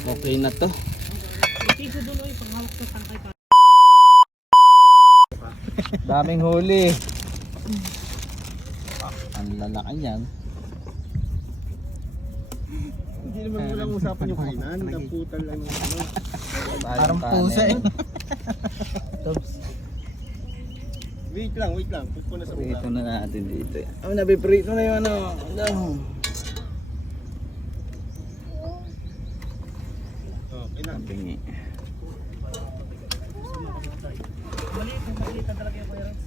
Okay na to. Daming huli. Ang lalaki niyan. Hindi naman mo lang usapan yung kainan. Damputan lang yung ano. Parang pusa eh. Wait lang. Put ko na sa Prito ulam. na natin dito. Nabiprito na yung ano. Okay na. Bingi. Maliit na talaga yung kuya Rex.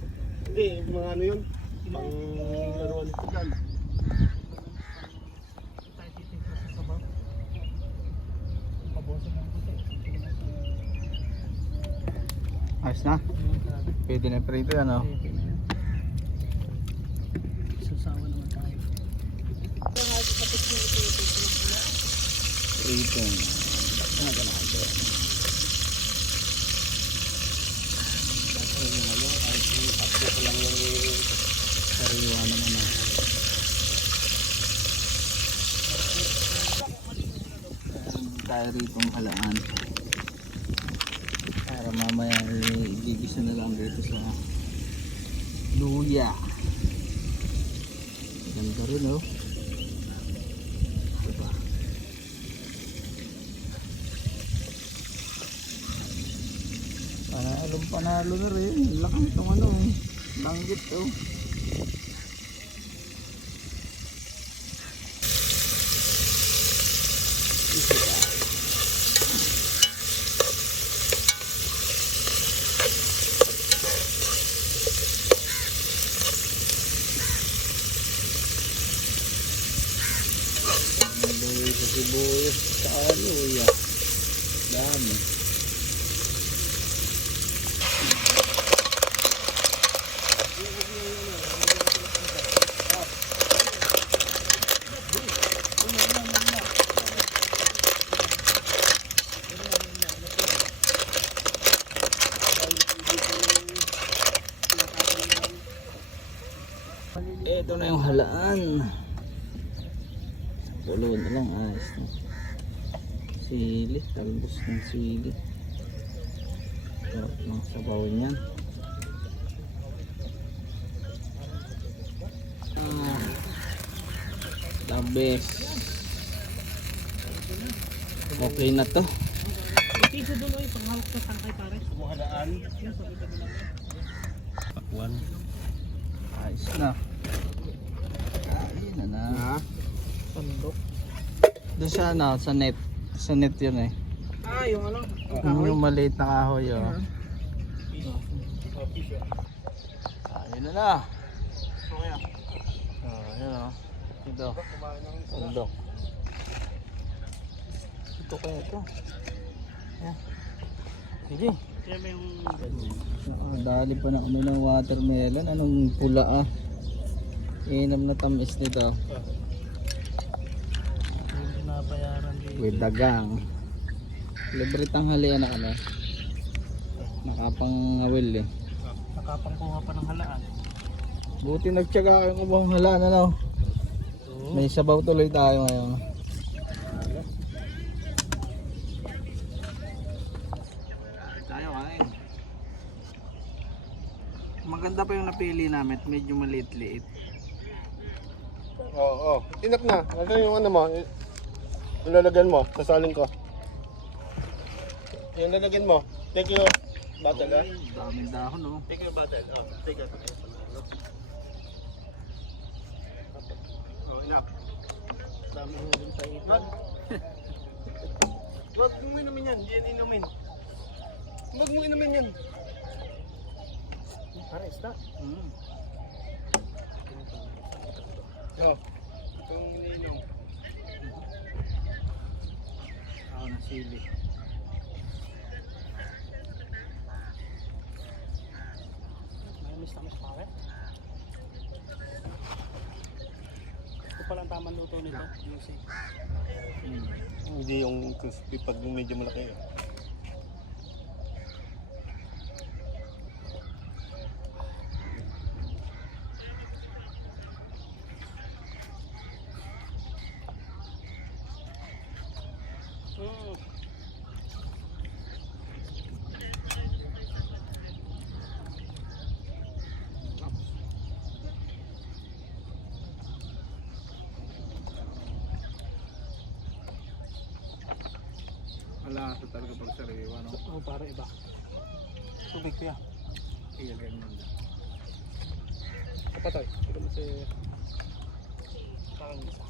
Hindi, mga ano yun. Pang laruan ito dyan. Tayo titignan sa sabaw. Paboso ng puti. Ayos na. Pwede na prito yan oh. Susawa naman tayo. Prito. Sariwa naman ah. Tayo ritong halaan para mamaya igigisa na lang dito sa luya. Ganda rin oh. Diba? Panalo na rin. Laki itong ano, langgit oh. Sa sibuyas sa luya. Dami. Ito na yung halaan. Tulo na lang, ayos na. Sili, talbos ng sili. Sarap ng sabaw niyan. The best. Okay na to. Ito doon ay panghawak sa tangkay pare. Sumuhalaan. Yan sa kita doon. Pakwan. Ayos na. Ayun na. Ha? Pandok. Doon sa ano, sa net. Sa net yun eh. Ah, yung ano? Yung maliit na kahoy oh. Ayun na na. Ayun oh. Ito. Pandok. Ito kaya ito. Ayan. Sige. Kaya may yung... Dali pa na kami ng watermelon. Anong pula ah. Inam na tamis nito. Yung pinabayaran dito. With dagang. Libre tanghalian na kami. Nakapangawil eh. Nakapangkuha pa ng halaan. Buti nagtyaga kayong kubang halaan ano. May sabaw tuloy tayo ngayon. Tayo kain. Maganda pa yung napili namin. Medyo maliit-liit. Oo. Inap na. Ano yung ano mo? Ilalagyan mo. Sasalin ko. Yung lalagyan mo. Take your bottle ha. Daming dahon oh. Take your bottle. Oh, take it. Oh, enough. Dami mo din sa ito. Wag mo inumin yan. Hindi yan inumin. Wag mo inumin yan. Pare, isda. Oh. Itong ininom. Ako ng sili. May miss pare. Ito palang tamang luto nito. Yung si... Hindi yung crispy pag medyo malaki. Hmm. Wala ito talaga pag sariwa, no? Oo, para iba. Tubig ko yan. Iyan mo na. Kapatay. Ito mo si... Parang isa.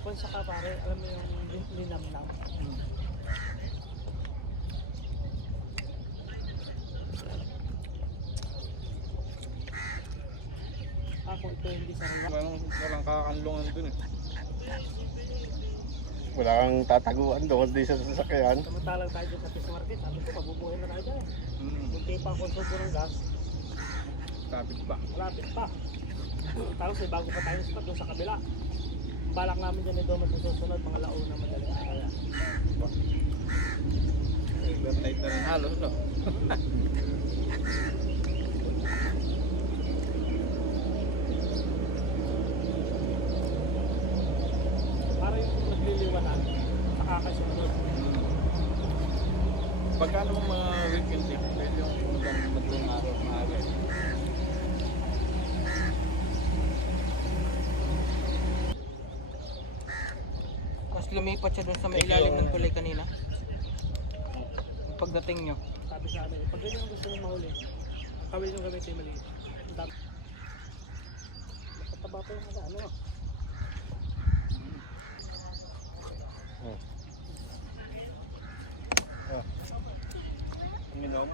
Kung saka pare, alam mo yung linamnam. Ako ito hindi sariwa. Walang kakanlungan dun eh. Wala kang tataguan doon, di sa sasakyan. Samantalang tayo dyan sa fish market, sabi ko mabubuhay na tayo dyan eh. Munti pa ang konsumo ng gas, Tapit pa. malapit pa. Tapos may bago pa tayong spot doon sa kabila. Balak namin dyan ito masusunod, mga laon na madaling kaya. Overnight na rin halos, no? Para yung nagliliwanan, nakakasunod. Pagka naman mga weekend eh, pwede yung maglang araw, maaga. Tapos lumipat siya doon sa may ilalim ng tulay kanina. Pagdating nyo. Sabi sa amin, pag ganyan ang gusto mong mahuli, ang kawil yung gamitin maliit. Ang dami. Nakataba pa yung mga ano. Minom.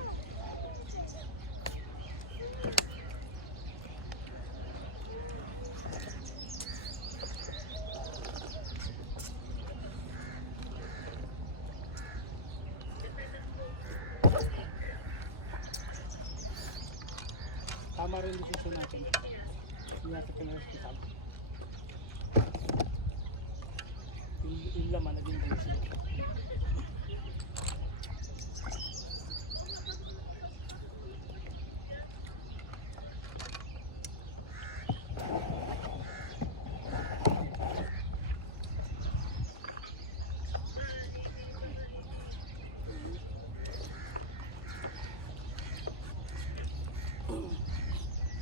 Tama rin decision natin. Hindi natin sa hospital. Yung laman naging decision.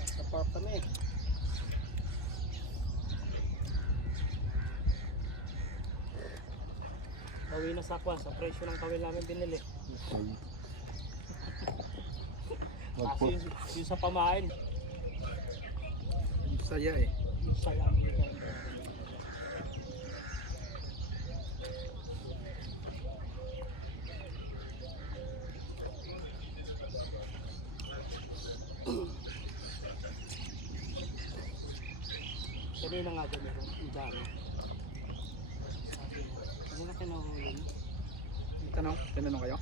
Sa park kami. Bawi na sa kwan, sa presyo ng kawil namin binili. Kasi yung sa pamain, Saya eh. yung saya ang ito. Kanina nga dyan yung dami. Sabi niya, ano na kinahuli niyo? Tinanong kayo?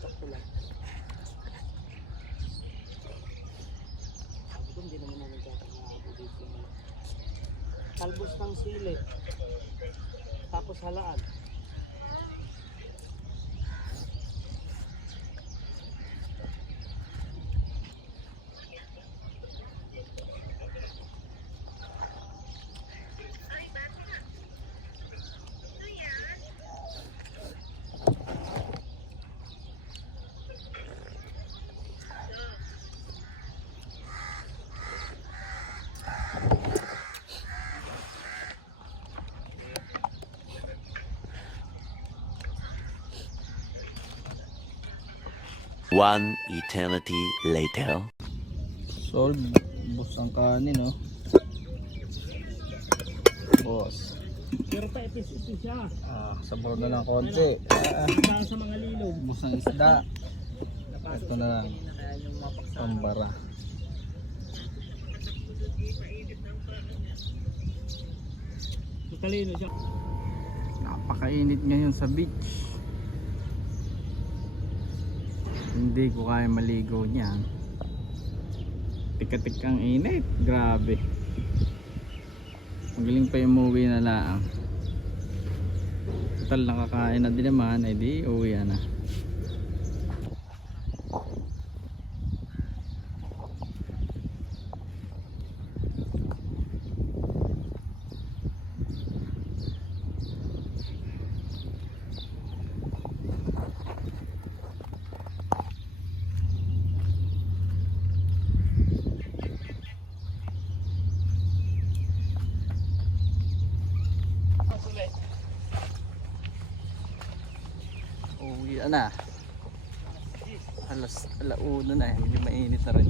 Sakto lang. Sabi ko, hindi naman namin kakanaabo dito. Talbos ng sili. Tapos halaan. One eternity later. Solve. Bus ang kanin, no? Boss. Pero pa ipis-ipis siya. Sabaw na lang konti. Para sa mga lilog. Bus ang isda. Ito na lang. Pambara. Talino siya. Napakainit ngayon sa beach. Hindi ko kaya maligo niyan. Tikatik ang init. Grabe. Magaling pa yung umuwi na lang. Total nakakain na din naman. Ay di uwi na. Uuwi na. Alauna na eh. Medyo mainit na rin.